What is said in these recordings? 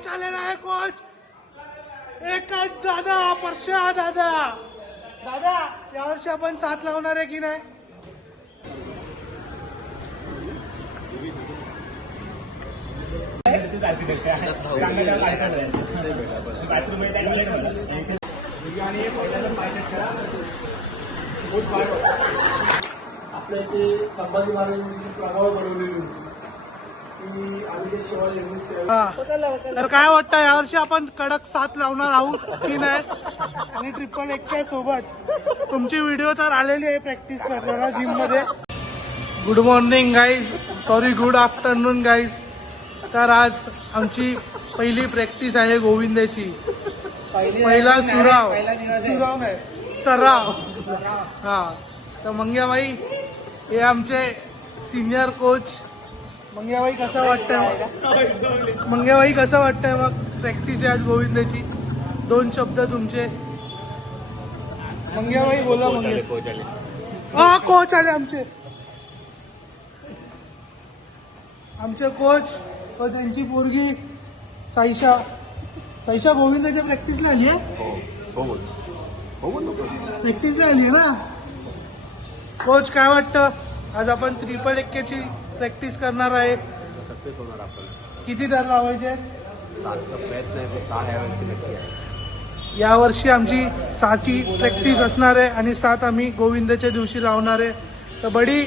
Coach आलेला आहे coach. एकच दादा परशा दादा. दादा यावर्षी आपण साथ लावणार आहे की नाही? आपल्या इथे संभाजी महाराजांची प्रभाव बनवलेली होती. तर काय वाटतं यावर्षी आपण कडक साथ लावणार आहोत की नाही? आणि ट्रिपल एकच्या सोबत तुमची व्हिडिओ तर आलेली आहे प्रॅक्टिस करायला जिममध्ये. Good morning guys sorry good afternoon guys तर आज आमची पहिली प्रॅक्टिस आहे गोविंदाची. पहिला सुराव. सुराव नाही सराव. हा. तर मंग्याबाई हे आमचे सिनियर कोच मंग्याबाई कसं वाटतंय? मंग्याबाई कसं वाटतंय मग प्रॅक्टिस आहे आज गोविंदाची? दोन शब्द तुमचे. मंग्याबाई बोला मंगे हा कोच आले आमचे. आमचे कोच व त्यांची पोरगी साईशा. साईशा गोविंदाच्या प्रॅक्टिसला आली आहे? प्रॅक्टिसला आली आहे ना? कोच काय वाटतं? आज आपण ट्रिपल एक्केची प्रॅक्टिस करणार आहे. सक्सेस होणार आपण. किती दर लावायचे? सातचा प्रयत्न आहे पण सहा यावेळी नक्की आहे. यावर्षी आमची साथी प्रॅक्टिस असणार आहे आणि सात आम्ही गोविंदाच्या दिवशी लावणार आहे. तर बडी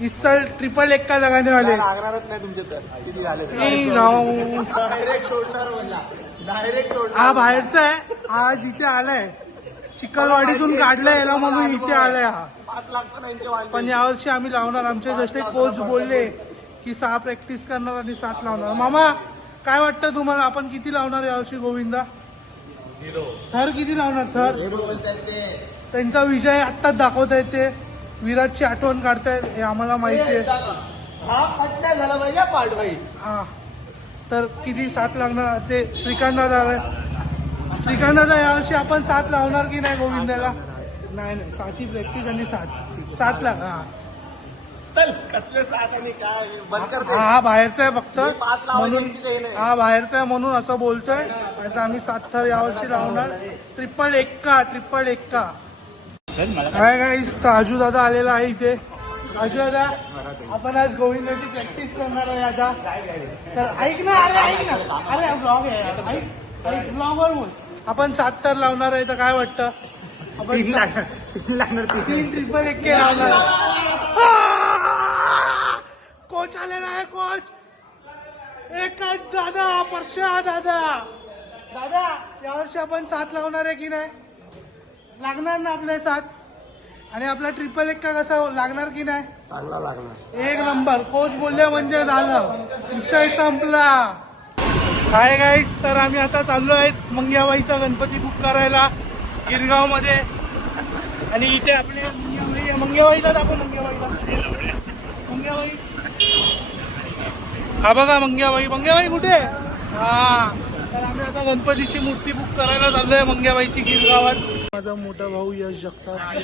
इस साल ट्रिपल एक्का लगाने वाले? लागणारच नाही तुमचे तर. किती झाले? नाही, नाव. डायरेक्ट सोडणार म्हणला डायरेक्ट सोडणार हा बाहेरचा आहे. आज इथे आलाय. चिकलवाडीतून काढलाय याला म्हणून इथे आलाय हा. पण यावर्षी आम्ही लावणार आमचे जसे कोच बोलले की सहा प्रॅक्टिस करणार आणि सात लावणार. मामा काय वाटतं तुम्हाला? आपण किती लावणार यावर्षी गोविंदा? थर किती लावणार? थर? त्यांचा विजय आत्ताच दाखवत आहेत ते. विराटची आठवण काढतायत हे आम्हाला माहिती आहे. हा झाला पाहिजे पार्ट भाई हा. तर किती साथ लागणार? ते श्रीकांत दादा दादा यावर्षी आपण साथ लावणार की नाही गोविंदाला? नाही नाही सातची प्रॅक्टिस आणि सात सात लाख हा. चल कसले सात आणि काय? बंद कर हा हा बाहेरचा आहे फक्त. म्हणून. हा बाहेरचा आहे म्हणून असं बोलतोय. आता आम्ही सात थर यावर्षी लावणार. ट्रिपल एक्का ट्रिपल एक्का. काय काय आजू दादा आलेला आहे इथे. आजू दादा आपण आज गोविंदाची प्रॅक्टिस करणार आहे आता. तर ऐक ना अरे ऐक ना. अरे ब्लॉग आहे. आता. ऐक ऐक ब्लॉगवर बोल. आपण सात तर लावणार आहे तर काय वाटतं? आपण लागणार तीन ट्रिपल एक्के लावणार कोच आलेला आहे कोच. एकच दादा परशा दादा. दादा यावर्षी आपण सात लावणार आहे की नाही? लागणार ना आपले सात? आणि आपला ट्रिपल एक्का कसा लागणार की नाही? चांगला लागणार. एक नंबर. कोच बोलले म्हणजे झालं. विषय संपला. हाय गाईस तर आम्ही आता चाललो आहेत मंग्याबाईचा गणपती बुक करायला गिरगावमध्ये. आणि इथे आपले मंग्याबाई मंग्याबाईला दाखव मंग्याबाईला. मंग्याबाई. हा बघा मंग्याबाई. मंग्याबाई कुठे? आहे? हा. तर आम्ही आता गणपतीची मूर्ती बुक करायला चाललो आहे मंग्याबाईची गिरगावात. माझा मोठा भाऊ यश जगताप.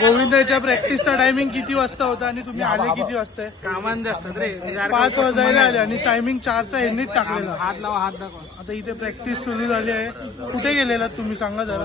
गोविंदाच्या प्रॅक्टिसचा टायमिंग किती वाजता होता आणि तुम्ही आले किती वाजता? कामान असतात रे. पाच वाजायला आले आणि टायमिंग चारचा यांनीच टाकलेला. हात लावा हात दाखवा. आता इथे प्रॅक्टिस सुरू झाली आहे. कुठे गेलेला तुम्ही? सांगा जरा.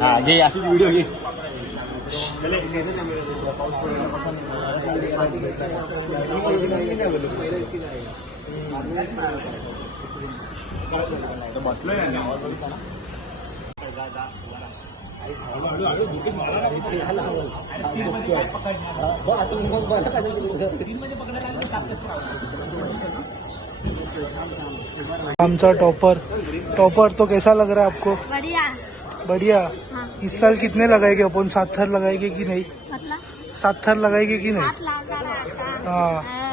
हा घे अशी व्हिडिओ घे बसलोय आमचा टॉपर. टॉपर तो कैसा लग रहा है आपको? बढ़िया। बढ़िया? हाँ। इस साल कितने लगाएंगे अपन? सात थर लगाएंगे की नहीं? मतलब? सात थर लगाएंगे की नाही? हा. हे।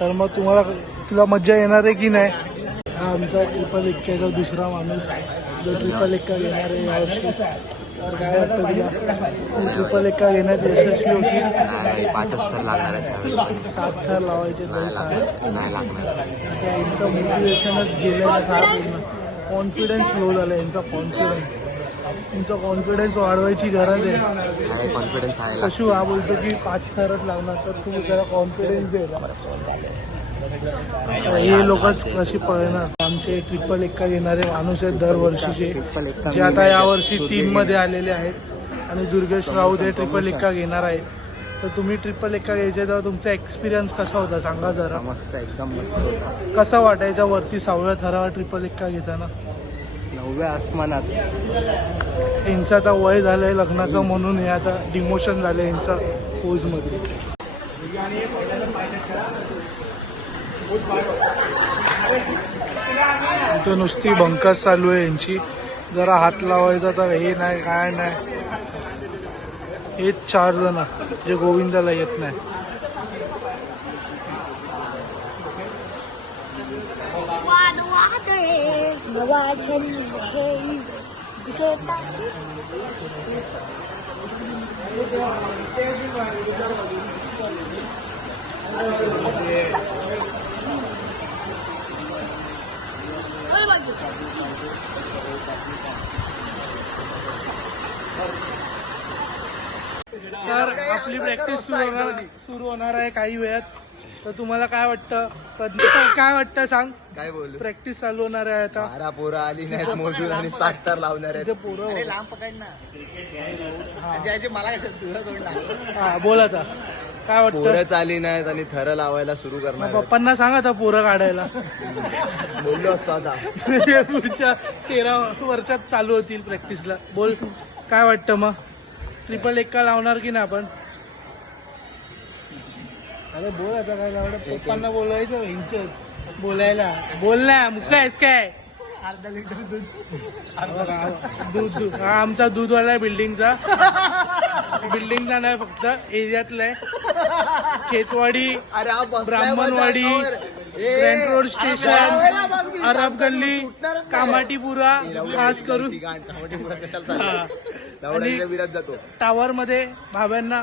तर मग तुम्हाला तुला मज्जा येणार आहे की नाही? आमचा ट्रिपल एक्काचा दुसरा माणूस जो ट्रिपल एक्का घेणार आहे यावर्षी तर काय वाटतं तुला? तू ट्रिपल एक्का घेण्यात यशस्वी होशील? नाही पाचच तर लागणार त्यावेळी सात थर लावायचे तरी सात. नाही लागणार. आता यांचं मोटिवेशनच गेलं आहे का पूर्ण. कॉन्फिडन्स लो झालं यांचा कॉन्फिडन्स तुमचा कॉन्फिडन्स वाढवायची गरज आहे. नाही कॉन्फिडन्स आहे. शशू हा बोलतो की पाच थरच लागणार तर तुम्ही जरा कॉन्फिडन्स दे. हे लोकच कशी पळणार? आमचे ट्रिपल एक्का घेणारे माणूस आहेत दरवर्षीचे जे आता यावर्षी तीन मध्ये आलेले आहेत. आणि दुर्गेश राऊत हे ट्रिपल एक्का घेणार आहेत. तर तुम्ही ट्रिपल एक्का घ्यायचे तेव्हा तुमचा एक्सपिरियन्स कसा होता? सांगा जरा. मस्त एकदम मस्त होता. कसा वाटायचा वरती सहाव्या थरावर ट्रिपल एक्का घेताना? नवव्या आसमानात. यांचं आता वय झालंय लग्नाचं म्हणून हे आता डिमोशन झालंय यांचा पोजमध्ये इथं नुसती बंकास चालू आहे यांची. जरा हात लावायचा तर हे नाही काय नाही. हेच चार जण जे गोविंदाला येत नाही वाद वादळे नवा छंद होई विजेता तर आपली प्रॅक्टिस सुरू होणार. सुरू होणार आहे काही वेळात. तर तुम्हाला काय वाटतं? काय वाटतं सांग? काय बोलू? प्रॅक्टिस चालू होणार आहे आता. बारा पोरं आली नाहीत मोजून आणि साठ तर लावणार इथे पोरं. लांब पकड ना. मला हा बोल आता. काय वाटतं? पोरंच आली नाहीत आणि थरं लावायला सुरू करणार. पप्पांना सांग आता पोरं काढायला. बोललो असतो आता. ते पुढच्या तेरा वर्षात चालू होतील प्रॅक्टिसला बोल काय वाटतं मग? ट्रिपल एक्का लावणार की नाही आपण? अरे बोल आता काय लावणार पप्पांना बोलायचं यांच्यात बोलायला बोल ना मुक्का आहेस काय अर्धा लिटर दूध दूध दूध हा आमचा दूधवाला आहे बिल्डिंगचा बिल्डिंगचा नाही फक्त एरियातला आहे खेतवाडी अरे हा बसलाय ब्राह्मणवाडी बजावर. ए, grand road station Arab Galli Kamathipura खास करून ठिकाण, कामाठीपुरा कशाला हा. जातो टावर मध्ये भाव्यांना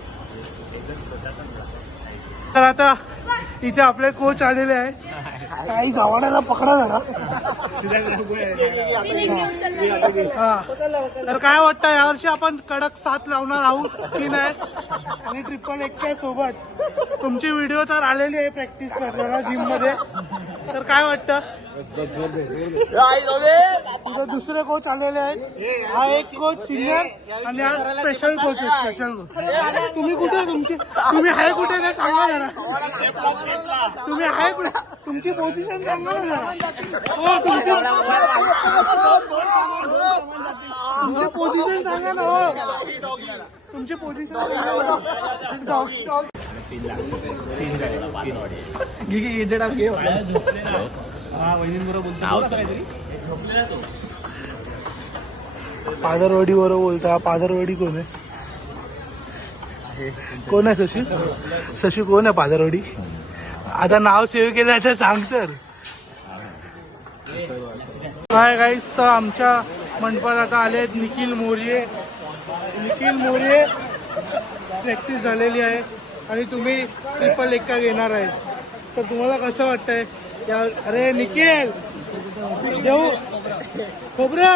तर आता इथे आपले कोच आलेले आहे काही गावाड्याला पकडा जरा. हा. तर काय वाटतं यावर्षी आपण कडक साथ लावणार आहोत की नाही? आणि ट्रिपल एक्क्या सोबत तुमची व्हिडिओ तर आलेली आहे प्रॅक्टिस करायला जिममध्ये. तर काय वाटतं? दुसरे कोच आलेले आहेत. हा एक कोच सिनियर आणि हा स्पेशल कोच आहे स्पेशल कोच तुम्ही कुठे तुमची? तुम्ही आहे कुठे ते सांगा जरा. तुम्ही आहे कुठे? तुमची पोझिशन सांगा ना जरा. हो तुमची तुमची पोझिशन सांगा ना हो. तुमची पोझिशन डॉग डॉग पादरवाडी वर बोलता पादरवाडी कोण आहे? कोण आहे शशी शशी कोण आहे पादरवाडी? आता नाव सेव्ह केलं तर सांग तर. काय गाईस तर आमच्या मंडपात आता आले आहेत निखिल मोर्ये निखिल मोर्ये प्रॅक्टिस झालेली आहे. आणि तुम्ही ट्रिपल एक्का घेणार आहे? तर तुम्हाला कसं वाटतंय? या अरे निखिल! देऊ! खोबऱ्या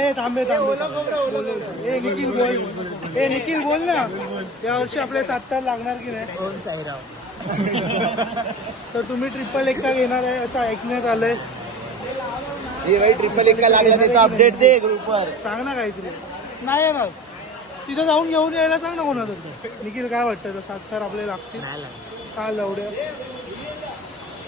ए थांबे थांबे ए निखिल बोल. ए निखिल बोल ना. या वर्षी आपले सात तार लागणार की नाही? तर तुम्ही ट्रिपल एक्का घेणार आहे असं ऐकण्यात आलंय. हे ट्रिपल एक काय लागला त्याचा अपडेट दे ग्रुपवर सांग ना काहीतरी. नाही येणार. तिथं जाऊन घेऊन यायला सांग ना कोणाचं निखिल काय वाटतं? सात तार आपले लागतील. काय लवड्या ट्रिपल एक्का लावणार आहे ट्रिपल एक्का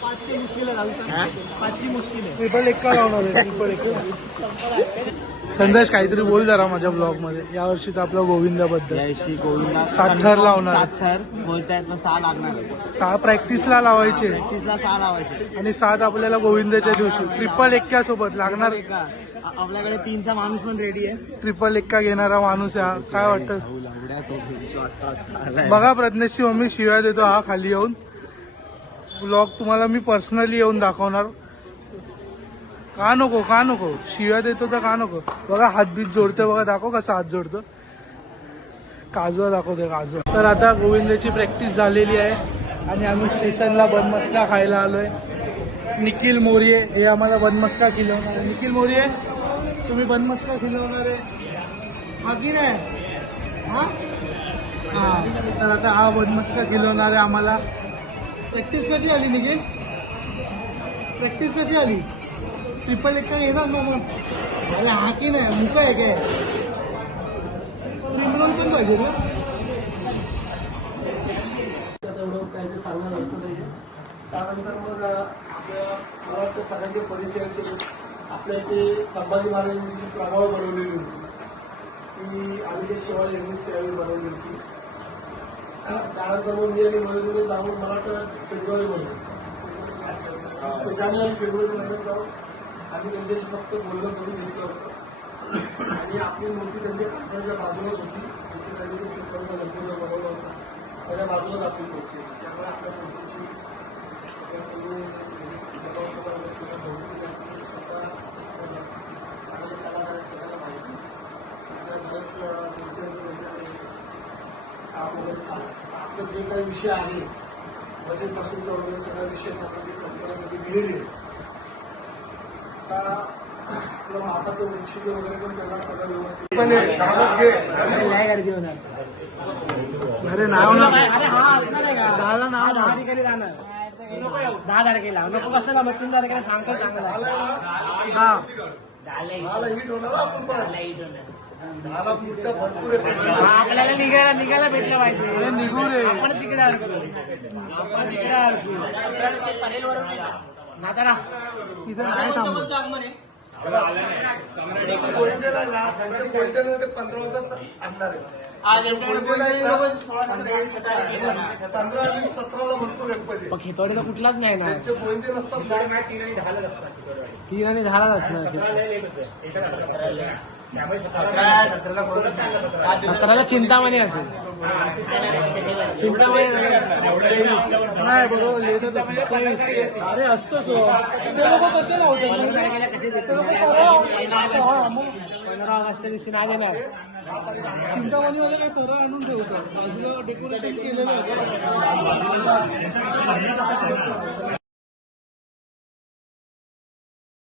संदेश काहीतरी बोल जरा माझ्या ब्लॉगमध्ये. या वर्षीचा आपला गोविंदाबद्दल. याशी गोविंदा सात थर लावणार. सात थर बोलतायत पण सहा लागणार सहा प्रॅक्टिसला लावायचे. प्रॅक्टिसला सहा लावायचे. आणि सात आपल्याला गोविंदाच्या दिवशी. ट्रिपल एक्का सोबत लागणार आपल्याकडे तीनचा माणूस पण रेडी आहे. ट्रिपल एक्का घेणारा माणूस आहे हा. काय वाटतं. बघा प्रज्ञेशची मम्मी शिव्या देतो हा खाली येऊन. ब्लॉग तुम्हाला मी पर्सनली येऊन दाखवणार. का नको का नको? शिव्या देतो तर का नको? बघा हातबीत जोडतो बघा दाखव कसा हात जोडतो. काजवा दाखवते काजवा. तर आता गोविंदची प्रॅक्टिस झालेली आहे आणि आम्ही स्टेशनला बनमस्का खायला आलोय. निखिल मोरिये हे आम्हाला बनमस्का खिलवणार आहे. निखिल मोरिये तुम्ही बनमस्का खिलवणार आहे. की नाही? हा. तर आता हा बनमस्का खिलवणार आहे आम्हाला. प्रॅक्टिस कशी आली निघेल प्रॅक्टिस कशी आली? ट्रिपल एक काय येणार ना. मग अरे हा की नाही मुका आहे काय? रिमोल पण पाहिजे ना. तेवढं काय ते सांगणार होतं नाही त्यानंतर मग आपल्या मला वाटतं सगळ्यांचे परिचयाचे आपल्या इथे संभाजी महाराजांची प्रभाव बनवलेली होती ती आम्ही जे शिवाजी यांनीच त्यावेळी बनवली होती. त्यानंतर मग मी आणि जाऊन मला वाटतं फेब्रुवारीमध्ये जानेवारी जाऊन आम्ही त्यांच्याशी फक्त बोलणं करून घेतलं होतं आणि आपली मूर्ती त्यांच्या बाजूलाच होती त्यांनी ते लक्ष्मीला होतं त्याच्या बाजूलाच आपली मूर्ती होती त्यामुळे आपल्या मूर्तीची सगळं स्वतः चांगले कलाकार माहिती सगळ्या बऱ्याच अं, मूर्त्यांचं म्हणजे आम्ही वगैरे चालू आपलं जे काही विषय आहे बजेटपासूनचा वगैरे सगळा विषय आपण ती कंपनीसाठी दिलेली आता आपलं मापाचं उंचीचं वगैरे पण त्याला सगळं व्यवस्थित अरे नाव ना दहाला नाव ना दहा तारखेला नको कसं ना मग तीन तारखेला सांगतो चांगला हा. आपल्याला निघायला निघायला भेटलं पाहिजे. अरे निघू रे. आपण तिकडे आपण तिकडे नातारा तिथं नाही थांबू पंधरा आणि सतराला भरपूर गणपती पण खेतवाडी तर कुठलाच नाही. ना. तीन आणि दहालाच असणार. सतराला चिंतामणी असेल. चिंतामणी नाही बरोबर अरे असतो हो. ते लोक कसे पंधरा दिवशी नाही देणार. चिंतामणी वाले सरळ आणून ठेवतात. बाजूला डेकोरेशन केलेलं असतं.